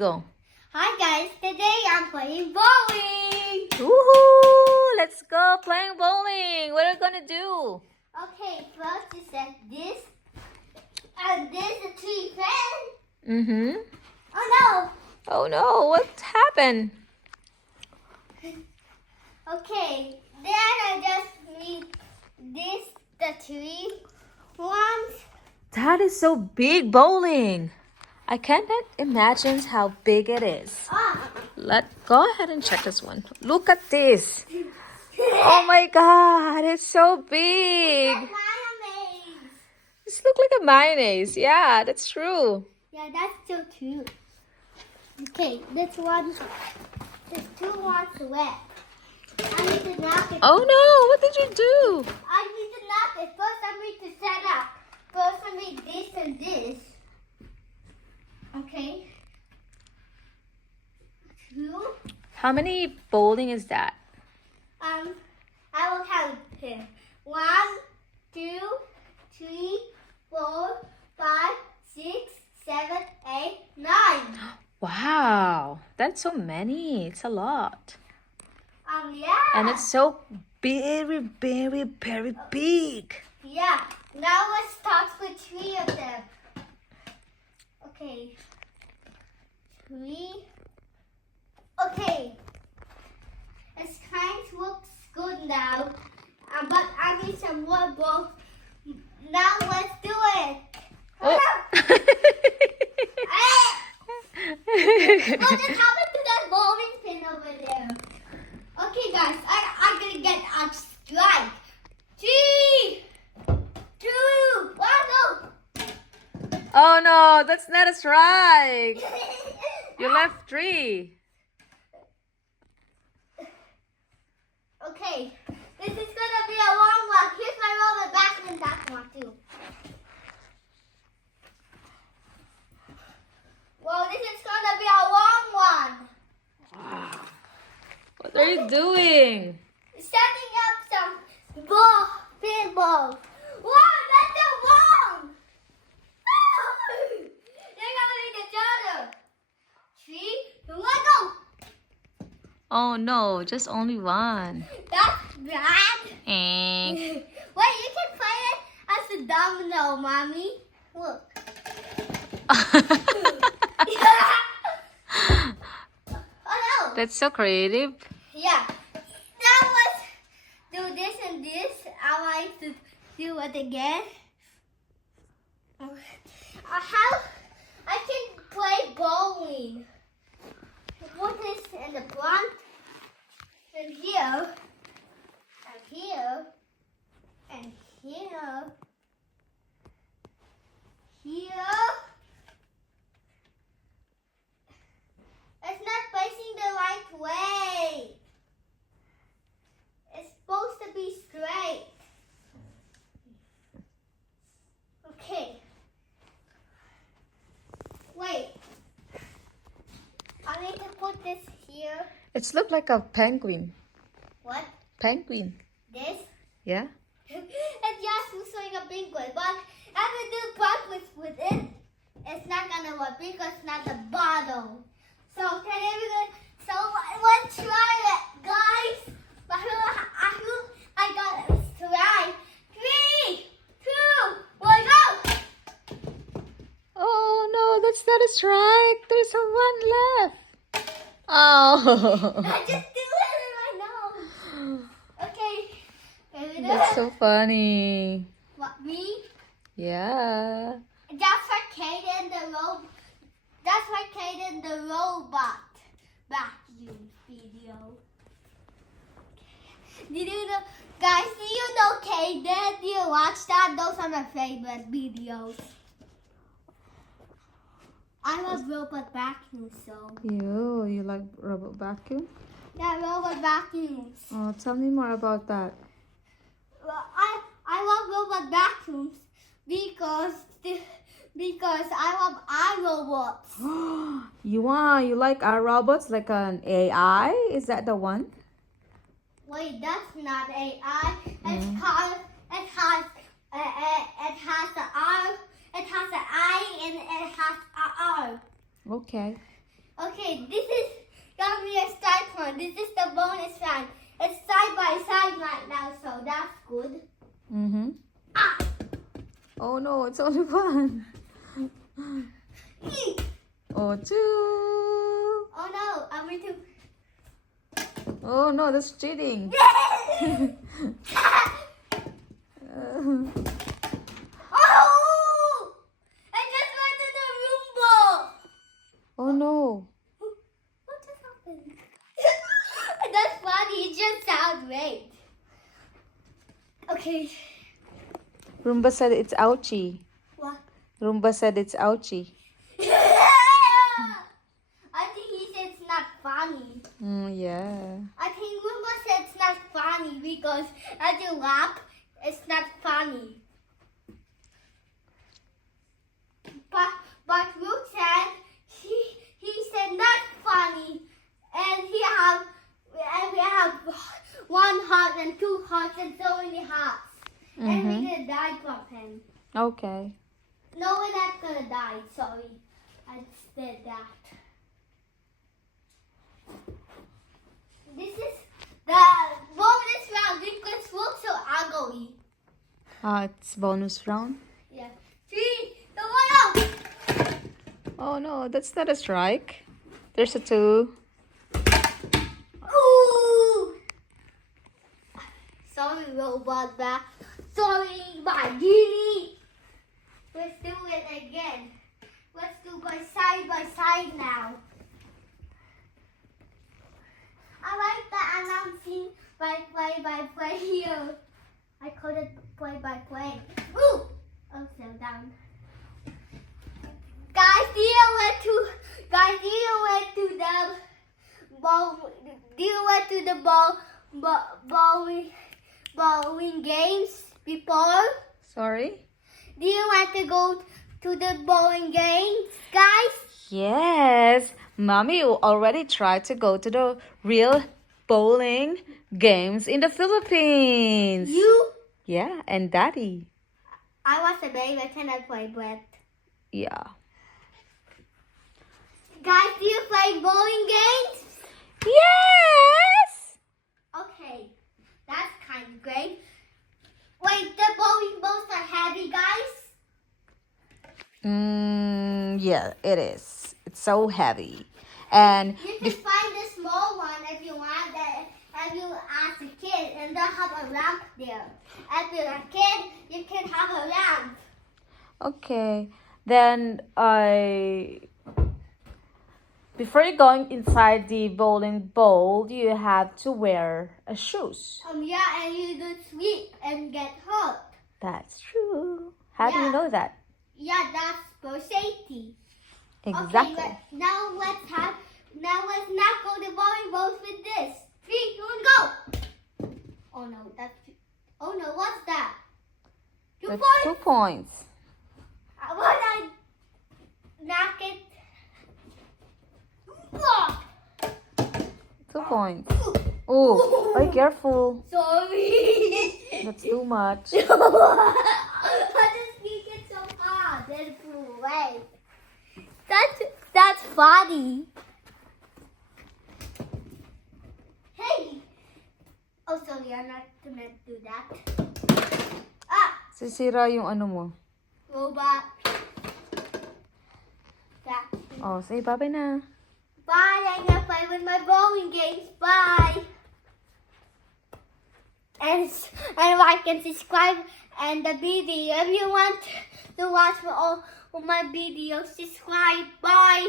Go. Hi guys, today I'm playing bowling. Woohoo! Let's go playing bowling. What are we gonna do? Okay, first you set this, and this is 3 pens. Mm-hmm. Oh Oh no, what happened? no. Okay, then I just need this, the 3 ones. That is so big bowling. I cannot imagine how big it is. Ah. Go ahead and check this one. Look at this. Oh my god, it's so big. Mayonnaise. This looks like a mayonnaise. Yeah, that's true. Yeah, that's so cute. Okay, this one, there's 2 ones left. I need to knock it. Oh no, what did you do? I need to knock it. First, I need to set up. First, I need this and this. Okay. 2. How many bowling is that? I will count here. 1, 2, 3, 4, 5, 6, 7, 8, 9. Wow, that's so many. It's a lot. Yeah. And it's so very, very, very big. Yeah. Now let's start with 3 of them. Okay. 3. Okay. It kind of looks good now. But I need some more balls. Now let's do it. Oh. What just happened to that bowling pin over there? Okay, guys, I'm gonna get a strike. 3, 2, 1, go. Oh no, that's not a strike. You left 3. Okay, this is gonna be a long one. Here's my rubber back and that one too. Well, this is gonna be a long one. Wow. What are you doing? Setting up some pinballs. Wow, that's so long. They're gonna be the other. 3, 2, 1, go. Oh no, just only 1. That's bad. Eh. Wait, you can play it as a domino, mommy. Look. Oh no. That's so creative. Yeah. Now let's do this and this. I like to do it again. How I can play bowling. Put this in the front, and here, and here, and here, here. It's not facing the right way. It's supposed to be straight. Okay. Wait. I need to put this here. It's look like a penguin. What? Penguin. This? Yeah? It just looks like a penguin, but if I do practice with it, it's not gonna work because it's not the bottle. So let's try it, guys. I got it. Let's try. 3, 2, 1, go. Oh no, that's not a strike. There's a 1 left. Oh. I just do it in my nose. Okay. Ready? That's so funny. What, me? Yeah. That's like Kaden the robot. That's like Kaden the robot vacuum video. Did you know, guys? Do you know Kaden? Do you watch that? Those are my favorite videos. I love robot vacuums, so You like robot vacuum? yeah, robot vacuums. Oh, tell me more about that. Well, I love robot vacuums because I love iRobots. You like our robots like an AI? Is that the one? Wait, that's not AI. It's called. It has the R. It has an I and it has a R. Okay. Okay, this is gonna be a start one. This is the bonus round. It's side by side right now, so that's good. Mm-hmm. Ah! Oh no, it's only one. Oh, two. Oh no, I'm going to. Oh no, that's cheating. Oh! I just went to the Roomba. Oh no. What just happened? That's funny. It just sounds great. Okay. Roomba said it's ouchie. What? Roomba said it's ouchie. I think he said it's not funny. Yeah. I think Roomba said it's not funny because as you laugh, it's not funny. But Luke said he said not funny, and we have 1 heart and 2 hearts and so many hearts, and we're gonna die from him. Okay. No, we're not gonna die. Sorry, I said that. This is the bonus round because look so ugly. It's bonus round. Yeah. 3, 2, 1, go! Oh no, that's not a strike. There's a 2. Ooh! Sorry, robot back. Sorry, my genie. Let's do it again. Let's do by side now. I like the announcing by play here. I call it play by play. Ooh! Oh, slow down. Guys, do you went to the ball? Do you went to the bowling games before? Sorry? Do you want to go to the bowling games, guys? Yes. Mommy already tried to go to the real bowling games in the Philippines. You? Yeah, and Daddy. I was a baby. I cannot play Brett. Yeah. Guys, do you play bowling games? Yes! Okay, that's kind of great. Wait, the bowling balls are heavy, guys? Yeah, it is. It's so heavy. And You can find the small one if you want that. If you ask a kid and they'll have a ramp there. If you're a kid, you can have a ramp. okay, then before you going inside the bowling ball, you have to wear a shoes. Yeah, and you do sleep and get hurt. That's true. How do you Yeah. know that? Yeah, that's for safety. Exactly. Okay, now let's not go to bowling balls with this. 3, 2, 1, go! Oh no, what's that? 2 That's points? 2 points. When I knock it. Ah! 2 points. Oh, be careful. Sorry. That's too much. I just think it so hard and flew away. That's funny. Hey. Oh, sorry, I'm not gonna do that. Ah, Sisira yung ano mo. robot. That. Oh, say bye-bye na. Bye. I'm gonna play with my bowling games. Bye. And like and subscribe and the video. If you want to watch all of my videos, subscribe. Bye.